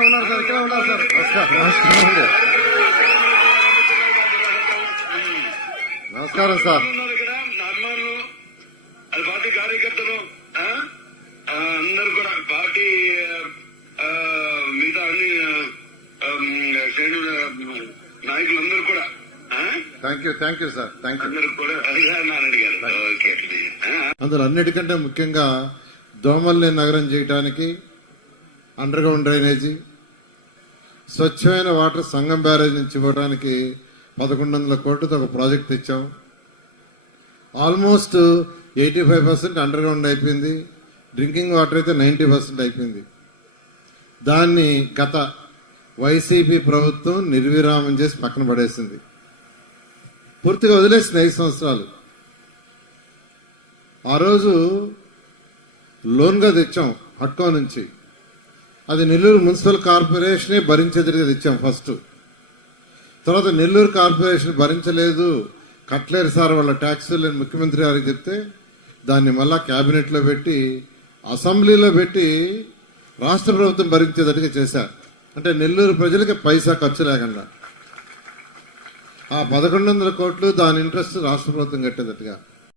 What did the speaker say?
ఉన్నారు సార్ ఇక్కడే ఉన్నారు సార్. నమస్కారం. సార్. అది పార్టీ కార్యకర్తలు అందరు కూడా పార్టీ మిగతా అన్ని నాయకులందరూ కూడా? Thank you thank you sir thank you అందరూ? అందులో అన్నిటికంటే ముఖ్యంగా దోమల్ని నగరం చేయడానికి అండర్ గ్రౌండ్ డ్రైనేజీ స్వచ్ఛమైన వాటర్ సంగం బ్యారేజ్ నుంచి ఇవ్వడానికి పదకొండు వందల కోట్లతో ఒక ప్రాజెక్ట్ తెచ్చాం. Almost eighty five percent underground అయిపోయింది. డ్రింకింగ్ వాటర్ అయితే నైంటీ పర్సెంట్ అయిపోయింది. దాన్ని గత వైసీపీ ప్రభుత్వం నిర్విరామం చేసి పక్కన పడేసింది. పూర్తిగా వదిలేసింది ఐదు సంవత్సరాలు. ఆ రోజు లోన్గా తెచ్చాం హట్కో నుంచి. అది నెల్లూరు మున్సిపల్ కార్పొరేషనే భరించేదిగా తెచ్చాం ఫస్ట్. తర్వాత నెల్లూరు కార్పొరేషన్ భరించలేదు. కట్లేరు సార్ వాళ్ళ ట్యాక్సులు అని ముఖ్యమంత్రి గారికి చెప్తే దాన్ని మళ్ళా క్యాబినెట్లో పెట్టి అసెంబ్లీలో పెట్టి రాష్ట్ర ప్రభుత్వం భరించేటట్టుగా చేశారు అంటే నెల్లూరు ప్రజలకి పైసా ఖర్చు లేకుండా. ఆ పదకొండు వందల కోట్లు దాని ఇంట్రెస్ట్ రాష్ట్ర ప్రభుత్వం కట్టేటట్టుగా.